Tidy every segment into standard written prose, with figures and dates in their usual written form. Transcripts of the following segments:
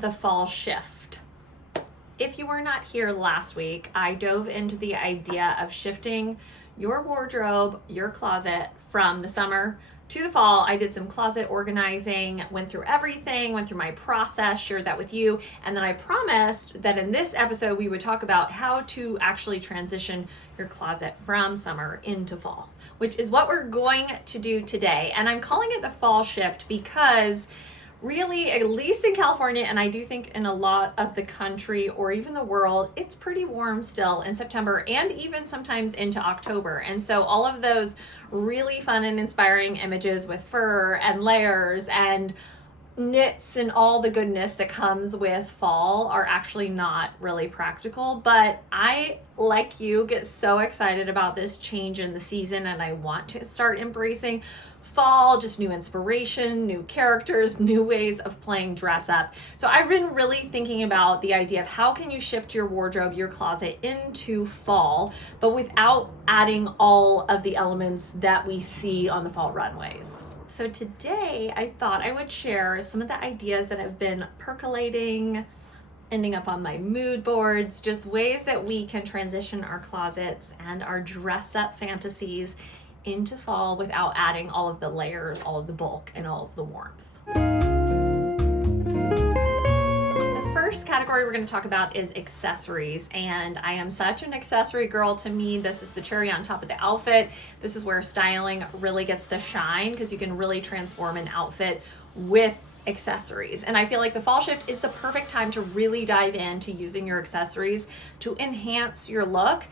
the fall shift. If you were not here last week, I dove into the idea of shifting your wardrobe, your closet from the summer to the fall. I did some closet organizing, went through everything, went through my process, shared that with you. And then I promised that in this episode, we would talk about how to actually transition your closet from summer into fall, which is what we're going to do today. And I'm calling it the fall shift because really, at least in California, and I do think in a lot of the country or even the world, it's pretty warm still in September and even sometimes into October. And so all of those really fun and inspiring images with fur and layers and knits and all the goodness that comes with fall are actually not really practical. But I, like you, get so excited about this change in the season, and I want to start embracing fall, just new inspiration, new characters, new ways of playing dress up. So I've been really thinking about the idea of how can you shift your wardrobe, your closet into fall, but without adding all of the elements that we see on the fall runways. So today I thought I would share some of the ideas that have been percolating, ending up on my mood boards, just ways that we can transition our closets and our dress up fantasies into fall without adding all of the layers, all of the bulk, and all of the warmth. The first category we're going to talk about is accessories, and I am such an accessory girl. To me, this is the cherry on top of the outfit. This is where styling really gets the shine because you can really transform an outfit with accessories. And I feel like the fall shift is the perfect time to really dive into using your accessories to enhance your look,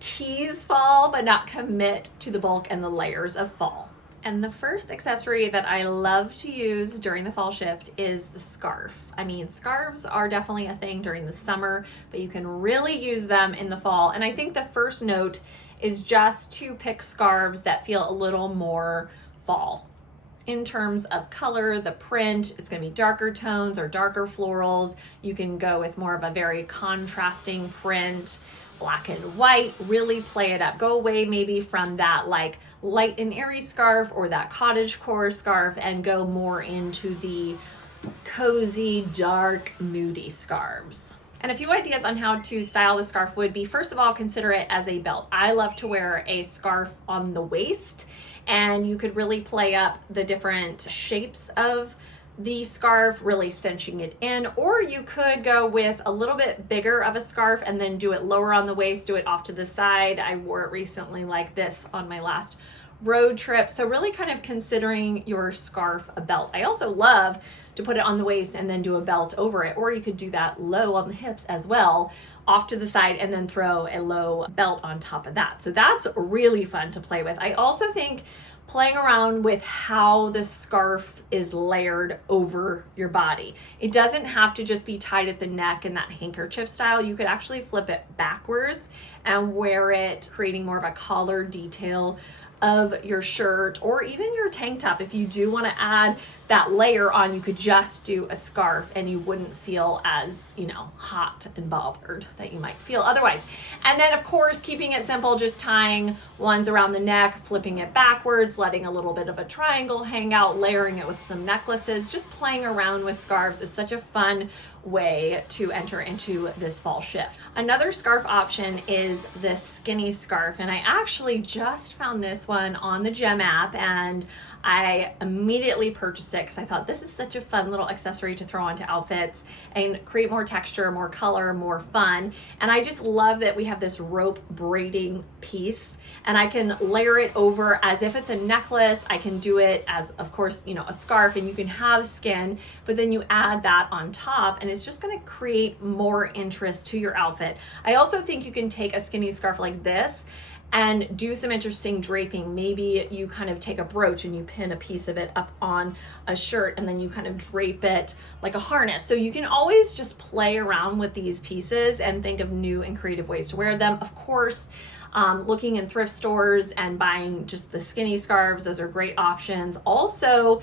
tease fall, but not commit to the bulk and the layers of fall. And the first accessory that I love to use during the fall shift is the scarf. I mean, scarves are definitely a thing during the summer, but you can really use them in the fall. And I think the first note is just to pick scarves that feel a little more fall. In terms of color, the print, it's going to be darker tones or darker florals. You can go with more of a very contrasting print, black and white, really play it up. Go away maybe from that like light and airy scarf or that cottagecore scarf and go more into the cozy, dark, moody scarves. And a few ideas on how to style the scarf would be, first of all, consider it as a belt. I love to wear a scarf on the waist, and you could really play up the different shapes of the scarf, really cinching it in, or you could go with a little bit bigger of a scarf and then do it lower on the waist, do it off to the side. I wore it recently like this on my last road trip. So really kind of considering your scarf a belt. I also love to put it on the waist and then do a belt over it, or you could do that low on the hips as well, off to the side, and then throw a low belt on top of that. So that's really fun to play with. I also think playing around with how the scarf is layered over your body. It doesn't have to just be tied at the neck in that handkerchief style. You could actually flip it backwards and wear it, creating more of a collar detail of your shirt or even your tank top. If you do want to add that layer on, you could just do a scarf and you wouldn't feel as, hot and bothered that you might feel otherwise. And then of course, keeping it simple, just tying ones around the neck, flipping it backwards, letting a little bit of a triangle hang out, layering it with some necklaces. Just playing around with scarves is such a fun way to enter into this fall shift. Another scarf option is this skinny scarf, and I actually just found this one on the Gem app, and I immediately purchased it because I thought this is such a fun little accessory to throw onto outfits and create more texture, more color, more fun. And I just love that we have this rope braiding piece, and I can layer it over as if it's a necklace. I can do it as, of course, a scarf, and you can have skin, but then you add that on top and it's just going to create more interest to your outfit. I also think you can take a skinny scarf like this and do some interesting draping. Maybe you kind of take a brooch and you pin a piece of it up on a shirt and then you kind of drape it like a harness. So you can always just play around with these pieces and think of new and creative ways to wear them. Of course, looking in thrift stores and buying just the skinny scarves, those are great options. Also,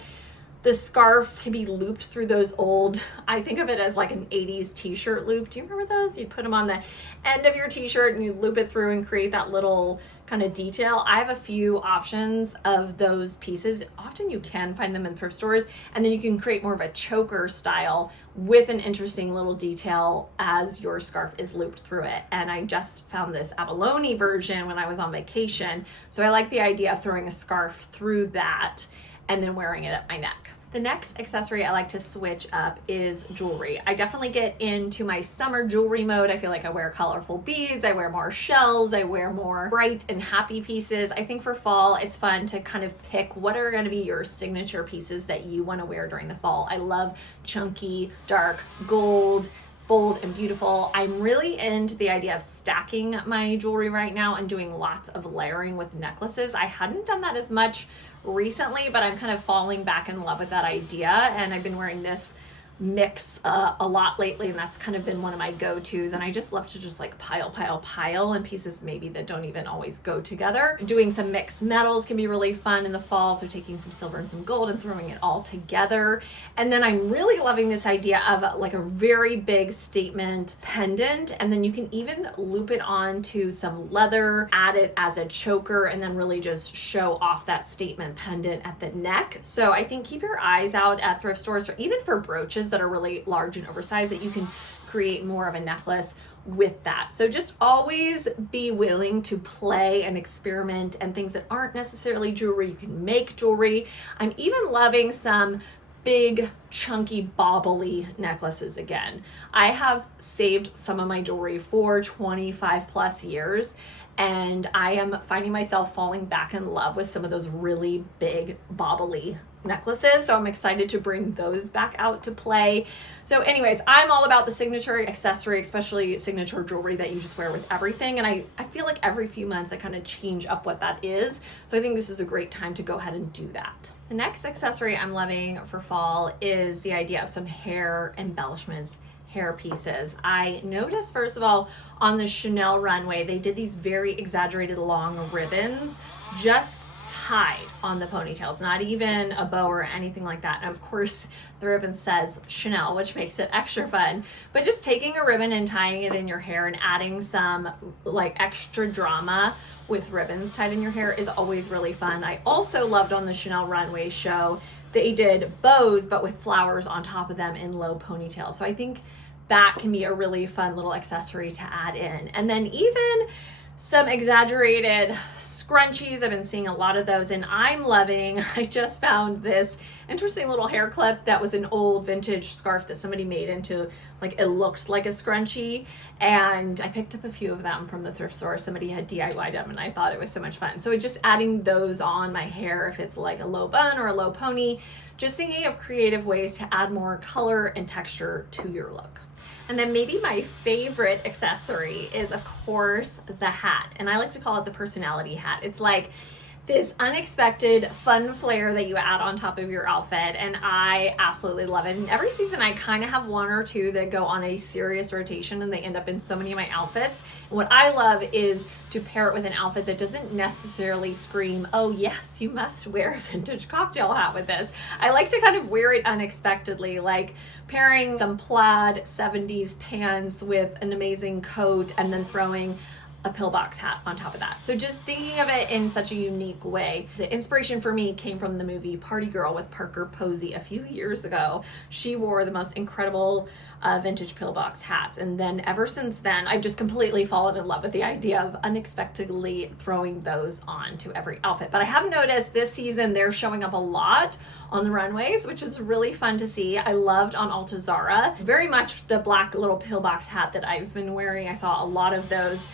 The scarf can be looped through those old, I think of it as like an 80s t-shirt loop. Do you remember those? You'd put them on the end of your t-shirt and you loop it through and create that little kind of detail. I have a few options of those pieces. Often you can find them in thrift stores, and then you can create more of a choker style with an interesting little detail as your scarf is looped through it. And I just found this abalone version when I was on vacation. So I like the idea of throwing a scarf through that and then wearing it at my neck. The next accessory I like to switch up is jewelry. I definitely get into my summer jewelry mode. I feel like I wear colorful beads, I wear more shells, I wear more bright and happy pieces. I think for fall, it's fun to kind of pick what are gonna be your signature pieces that you wanna wear during the fall. I love chunky, dark gold, bold and beautiful. I'm really into the idea of stacking my jewelry right now and doing lots of layering with necklaces. I hadn't done that as much recently, but I'm kind of falling back in love with that idea, and I've been wearing this mix a lot lately, and that's kind of been one of my go-tos. And I just love to just like pile and pieces maybe that don't even always go together. Doing some mixed metals can be really fun in the fall, so taking some silver and some gold and throwing it all together. And then I'm really loving this idea of like a very big statement pendant, and then you can even loop it onto some leather, add it as a choker, and then really just show off that statement pendant at the neck. So I think keep your eyes out at thrift stores, or even for brooches that are really large and oversized, that you can create more of a necklace with that. So just always be willing to play and experiment, and things that aren't necessarily jewelry, you can make jewelry. I'm even loving some big chunky bobbly necklaces again. I have saved some of my jewelry for 25 plus years, and I am finding myself falling back in love with some of those really big bobbly necklaces. So I'm excited to bring those back out to play. So anyways, I'm all about the signature accessory, especially signature jewelry that you just wear with everything. And I feel like every few months I kind of change up what that is. So I think this is a great time to go ahead and do that. The next accessory I'm loving for fall is the idea of some hair embellishments, hair pieces. I noticed, first of all, on the Chanel runway, they did these very exaggerated long ribbons just tied on the ponytails, not even a bow or anything like that. And of course, the ribbon says Chanel, which makes it extra fun. But just taking a ribbon and tying it in your hair and adding some like extra drama with ribbons tied in your hair is always really fun. I also loved on the Chanel runway show, they did bows, but with flowers on top of them in low ponytails. So I think that can be a really fun little accessory to add in. And then even some exaggerated scrunchies. I've been seeing a lot of those, and I'm loving, I just found this interesting little hair clip that was an old vintage scarf that somebody made into, like, it looked like a scrunchie, and I picked up a few of them from the thrift store. Somebody had DIY'd them, and I thought it was so much fun. So just adding those on my hair, if it's like a low bun or a low pony, just thinking of creative ways to add more color and texture to your look. And then maybe my favorite accessory is, of course, the hat. And I like to call it the personality hat. It's like this unexpected fun flair that you add on top of your outfit, and I absolutely love it. And every season I kind of have one or two that go on a serious rotation, and they end up in so many of my outfits. And what I love is to pair it with an outfit that doesn't necessarily scream, oh yes, you must wear a vintage cocktail hat with this. I like to kind of wear it unexpectedly, like pairing some plaid 70s pants with an amazing coat and then throwing a pillbox hat on top of that. So just thinking of it in such a unique way. The inspiration for me came from the movie Party Girl with Parker Posey a few years ago. She wore the most incredible vintage pillbox hats, and then ever since then I've just completely fallen in love with the idea of unexpectedly throwing those on to every outfit. But I have noticed this season they're showing up a lot on the runways, which is really fun to see. I loved on Altazara very much the black little pillbox hat that I've been wearing. I saw a lot of those,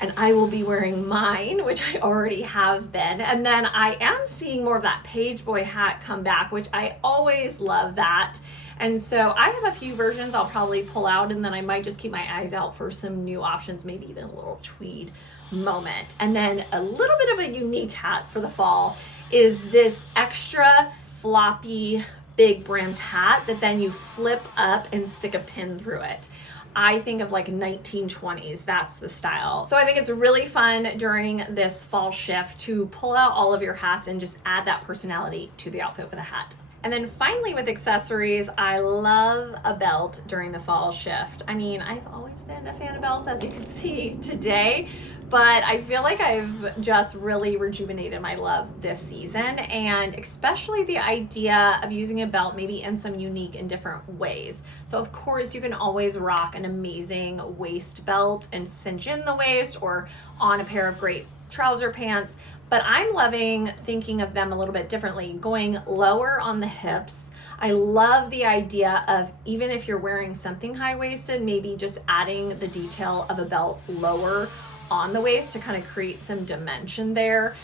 and I will be wearing mine, which I already have been. And then I am seeing more of that page boy hat come back, which I always love that. And so I have a few versions I'll probably pull out, and then I might just keep my eyes out for some new options, maybe even a little tweed moment. And then a little bit of a unique hat for the fall is this extra floppy big brimmed hat that then you flip up and stick a pin through it. I think of like 1920s, that's the style. So I think it's really fun during this fall shift to pull out all of your hats and just add that personality to the outfit with a hat. And then finally with accessories, I love a belt during the fall shift. I mean, I've always been a fan of belts, as you can see today, but I feel like I've just really rejuvenated my love this season, and especially the idea of using a belt maybe in some unique and different ways. So of course you can always rock an amazing waist belt and cinch in the waist or on a pair of great trouser pants, but I'm loving thinking of them a little bit differently, going lower on the hips. I love the idea of, even if you're wearing something high-waisted, maybe just adding the detail of a belt lower on the waist to kind of create some dimension there.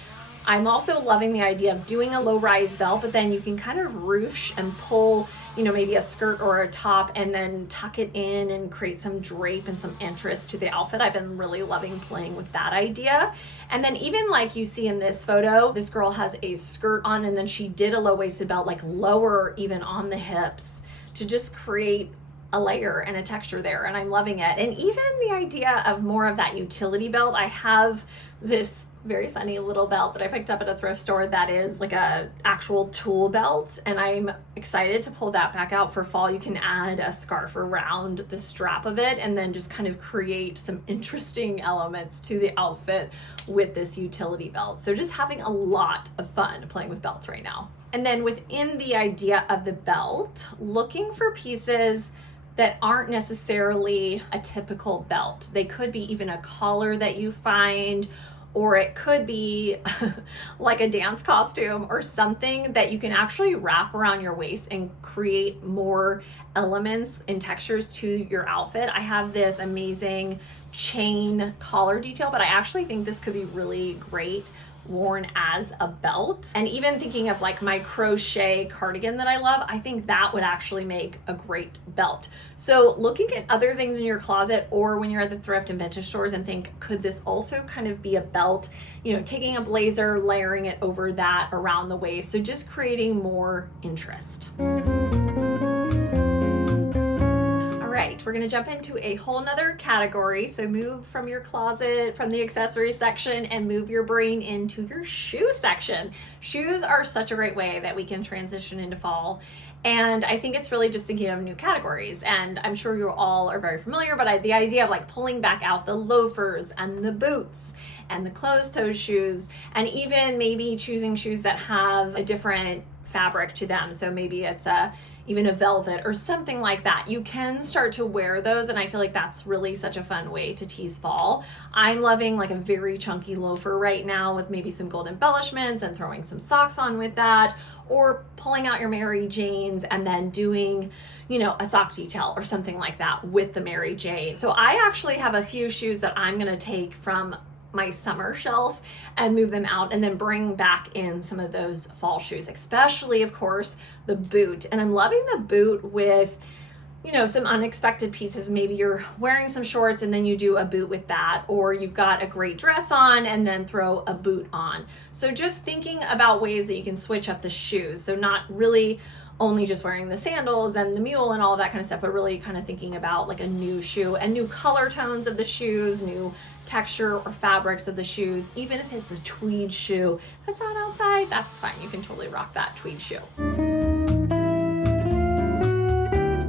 I'm also loving the idea of doing a low-rise belt, but then you can kind of ruche and pull, maybe a skirt or a top and then tuck it in and create some drape and some interest to the outfit. I've been really loving playing with that idea. And then even like you see in this photo, this girl has a skirt on and then she did a low-waisted belt, like lower even on the hips, to just create a layer and a texture there, and I'm loving it. And even the idea of more of that utility belt. I have this very funny little belt that I picked up at a thrift store that is like a actual tool belt, and I'm excited to pull that back out for fall. You can add a scarf around the strap of it and then just kind of create some interesting elements to the outfit with this utility belt. So just having a lot of fun playing with belts right now. And then within the idea of the belt, looking for pieces that aren't necessarily a typical belt. They could be even a collar that you find, or it could be like a dance costume or something that you can actually wrap around your waist and create more elements and textures to your outfit. I have this amazing chain collar detail, but I actually think this could be really great worn as a belt. And even thinking of like my crochet cardigan that I love, I think that would actually make a great belt. So looking at other things in your closet or when you're at the thrift and vintage stores and think, could this also kind of be a belt? Taking a blazer, layering it over that around the waist. So just creating more interest. We're gonna jump into a whole nother category. So move from your closet, from the accessories section, and move your brain into your shoe section. Shoes are such a great way that we can transition into fall. And I think it's really just thinking of new categories. And I'm sure you all are very familiar, but the idea of like pulling back out the loafers and the boots and the closed-toe shoes, and even maybe choosing shoes that have a different fabric to them. So maybe it's even a velvet or something like that. You can start to wear those, and I feel like that's really such a fun way to tease fall. I'm loving like a very chunky loafer right now with maybe some gold embellishments and throwing some socks on with that, or pulling out your Mary Janes and then doing, a sock detail or something like that with the Mary Jane. So I actually have a few shoes that I'm gonna take from my summer shelf and move them out and then bring back in some of those fall shoes, especially of course the boot. And I'm loving the boot with some unexpected pieces. Maybe you're wearing some shorts and then you do a boot with that, or you've got a great dress on and then throw a boot on. So just thinking about ways that you can switch up the shoes. So not really only just wearing the sandals and the mule and all of that kind of stuff, but really kind of thinking about like a new shoe and new color tones of the shoes, new texture or fabrics of the shoes. Even if it's a tweed shoe that's not outside, that's fine. You can totally rock that tweed shoe.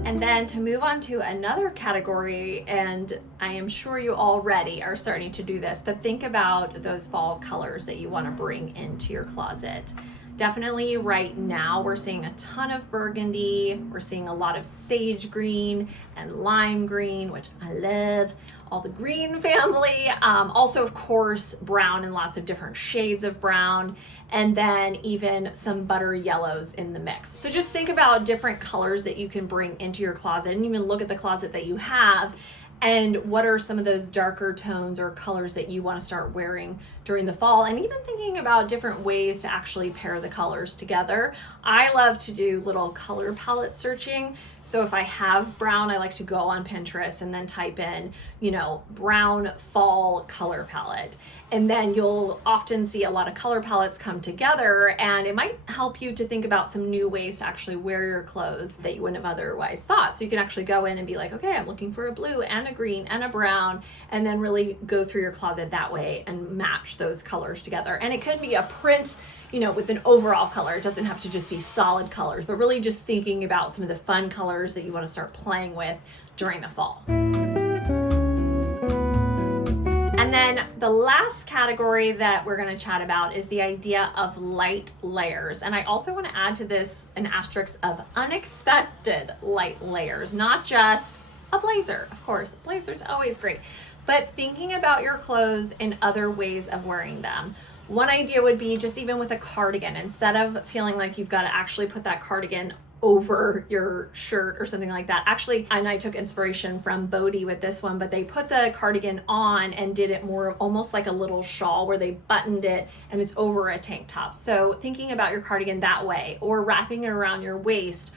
And then to move on to another category, and I am sure you already are starting to do this, but think about those fall colors that you want to bring into your closet. Definitely right now we're seeing a ton of burgundy. We're seeing a lot of sage green and lime green, which I love. All the green family. Also, of course, brown and lots of different shades of brown. And then even some butter yellows in the mix. So just think about different colors that you can bring into your closet, and even look at the closet that you have. And what are some of those darker tones or colors that you want to start wearing during the fall? And even thinking about different ways to actually pair the colors together. I love to do little color palette searching. So if I have brown, I like to go on Pinterest and then type in, brown fall color palette. And then you'll often see a lot of color palettes come together, and it might help you to think about some new ways to actually wear your clothes that you wouldn't have otherwise thought. So you can actually go in and be like, okay, I'm looking for a blue and and a green and a brown, and then really go through your closet that way and match those colors together. And it could be a print, you know, with an overall color. It doesn't have to just be solid colors, but really just thinking about some of the fun colors that you want to start playing with during the fall. And then the last category that we're going to chat about is the idea of light layers. And I also want to add to this an asterisk of unexpected light layers, not just a blazer. Of course, a blazer's always great, but thinking about your clothes in other ways of wearing them. One idea would be just even with a cardigan, instead of feeling like you've got to actually put that cardigan over your shirt or something like that. Actually, and I took inspiration from Bodhi with this one, but they put the cardigan on and did it more almost like a little shawl where they buttoned it and it's over a tank top. So thinking about your cardigan that way, or wrapping it around your waist.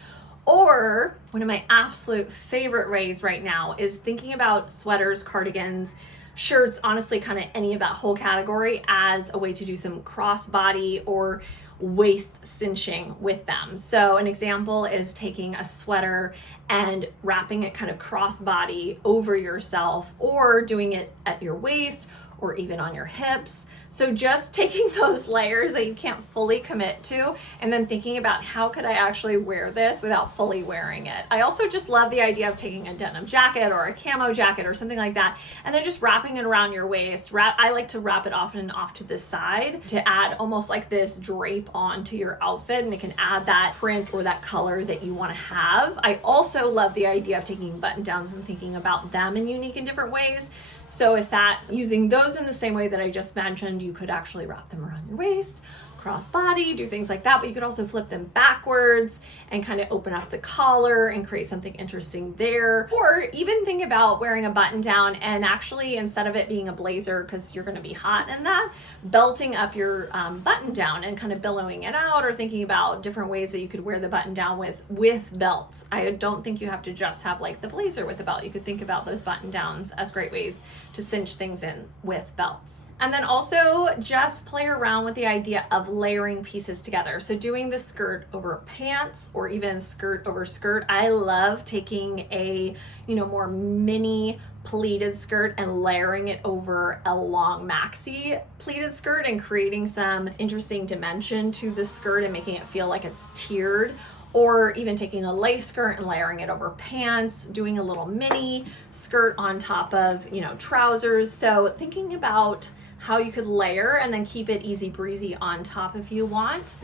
Or one of my absolute favorite ways right now is thinking about sweaters, cardigans, shirts, honestly, kind of any of that whole category as a way to do some crossbody or waist cinching with them. So an example is taking a sweater and wrapping it kind of crossbody over yourself, or doing it at your waist or even on your hips. So just taking those layers that you can't fully commit to, and then thinking about how could I actually wear this without fully wearing it. I also just love the idea of taking a denim jacket or a camo jacket or something like that, and then just wrapping it around your waist. I like to wrap it often off to the side to add almost like this drape onto your outfit, and it can add that print or that color that you want to have. I also love the idea of taking button downs and thinking about them in unique and different ways. So if that's using those in the same way that I just mentioned, you could actually wrap them around your waist, crossbody, do things like that, but you could also flip them backwards and kind of open up the collar and create something interesting there. Or even think about wearing a button down and actually, instead of it being a blazer, because you're going to be hot in that, belting up your button down and kind of billowing it out, or thinking about different ways that you could wear the button down with belts. I don't think you have to just have like the blazer with the belt. You could think about those button downs as great ways to cinch things in with belts. And then also just play around with the idea of layering pieces together. So doing the skirt over pants, or even skirt over skirt. I love taking a, more mini pleated skirt and layering it over a long maxi pleated skirt and creating some interesting dimension to the skirt and making it feel like it's tiered. Or even taking a lace skirt and layering it over pants, doing a little mini skirt on top of, trousers. So thinking about how you could layer and then keep it easy breezy on top if you want.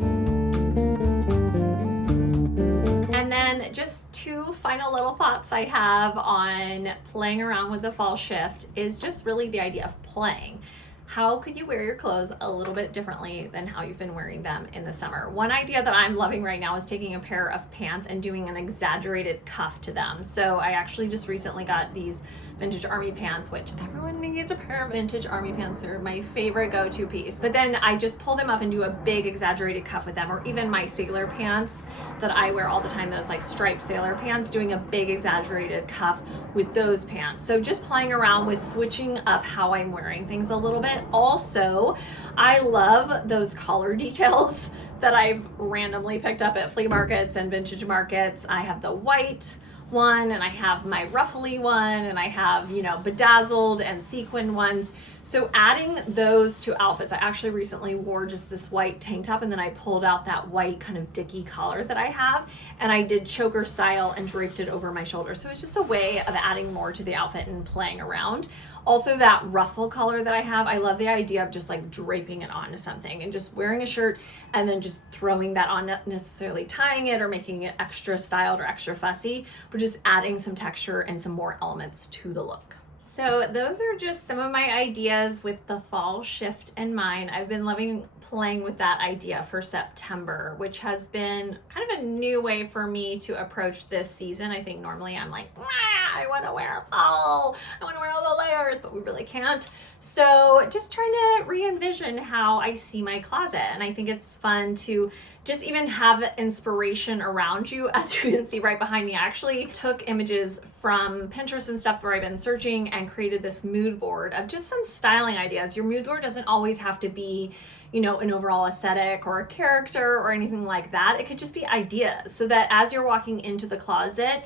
And then just two final little thoughts I have on playing around with the fall shift is just really the idea of playing. How could you wear your clothes a little bit differently than how you've been wearing them in the summer? One idea that I'm loving right now is taking a pair of pants and doing an exaggerated cuff to them. So I actually just recently got these vintage army pants, which everyone needs a pair of vintage army pants. They're my favorite go-to piece. But then I just pull them up and do a big exaggerated cuff with them, or even my sailor pants that I wear all the time, those like striped sailor pants, doing a big exaggerated cuff with those pants. So just playing around with switching up how I'm wearing things a little bit. Also, I love those collar details that I've randomly picked up at flea markets and vintage markets. I have the white one, and I have my ruffly one, and I have, bedazzled and sequined ones. So adding those to outfits, I actually recently wore just this white tank top, and then I pulled out that white kind of dicky collar that I have, and I did choker style and draped it over my shoulder. So it's just a way of adding more to the outfit and playing around. Also, that ruffle color that I have, I love the idea of just like draping it onto something and just wearing a shirt and then just throwing that on, not necessarily tying it or making it extra styled or extra fussy, but just adding some texture and some more elements to the look. So those are just some of my ideas with the fall shift in mind. I've been loving playing with that idea for September, which has been kind of a new way for me to approach this season. I think normally I'm like, I want to wear fall, I want to wear all the layers, but we really can't. So just trying to re-envision how I see my closet. And I think it's fun to just even have inspiration around you. As you can see right behind me, I actually took images from Pinterest and stuff where I've been searching and created this mood board of just some styling ideas. Your mood board doesn't always have to be, an overall aesthetic or a character or anything like that. It could just be ideas, so that as you're walking into the closet,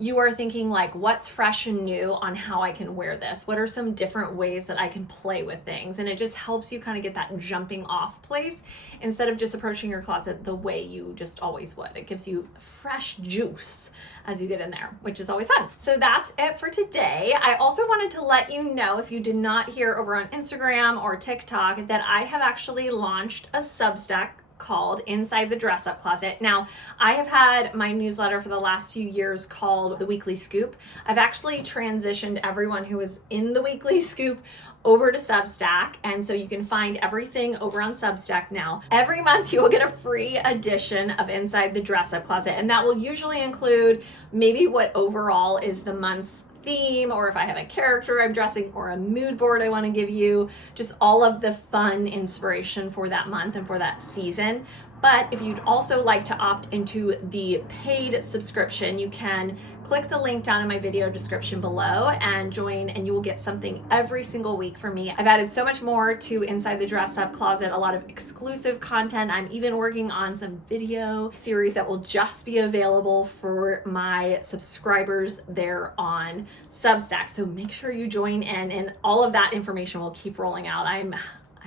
you are thinking like, what's fresh and new on how I can wear this? What are some different ways that I can play with things? And it just helps you kind of get that jumping off place instead of just approaching your closet the way you just always would. It gives you fresh juice as you get in there, which is always fun. So that's it for today. I also wanted to let you know, if you did not hear over on Instagram or TikTok, that I have actually launched a Substack called Inside the Dress Up Closet. Now, I have had my newsletter for the last few years called The Weekly Scoop. I've actually transitioned everyone who is in the Weekly Scoop over to Substack, and so you can find everything over on Substack now. Every month you will get a free edition of Inside the Dress Up Closet, and that will usually include maybe what overall is the month's theme, or if I have a character I'm dressing, or a mood board I want to give you, just all of the fun inspiration for that month and for that season. But if you'd also like to opt into the paid subscription, you can click the link down in my video description below and join, and you will get something every single week from me. I've added so much more to Inside the Dress Up Closet, a lot of exclusive content. I'm even working on some video series that will just be available for my subscribers there on Substack. So make sure you join in, and all of that information will keep rolling out. I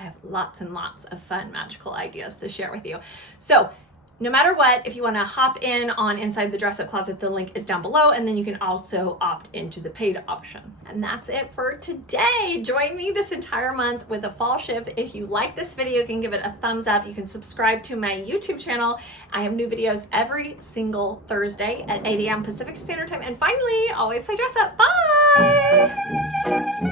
have lots and lots of fun, magical ideas to share with you. So no matter what, if you want to hop in on Inside the Dress Up Closet, the link is down below, and then you can also opt into the paid option. And that's it for today. Join me this entire month with a fall shift. If you like this video, you can give it a thumbs up. You can subscribe to my YouTube channel. I have new videos every single Thursday at 8 a.m. Pacific Standard Time. And finally, always play dress up. Bye!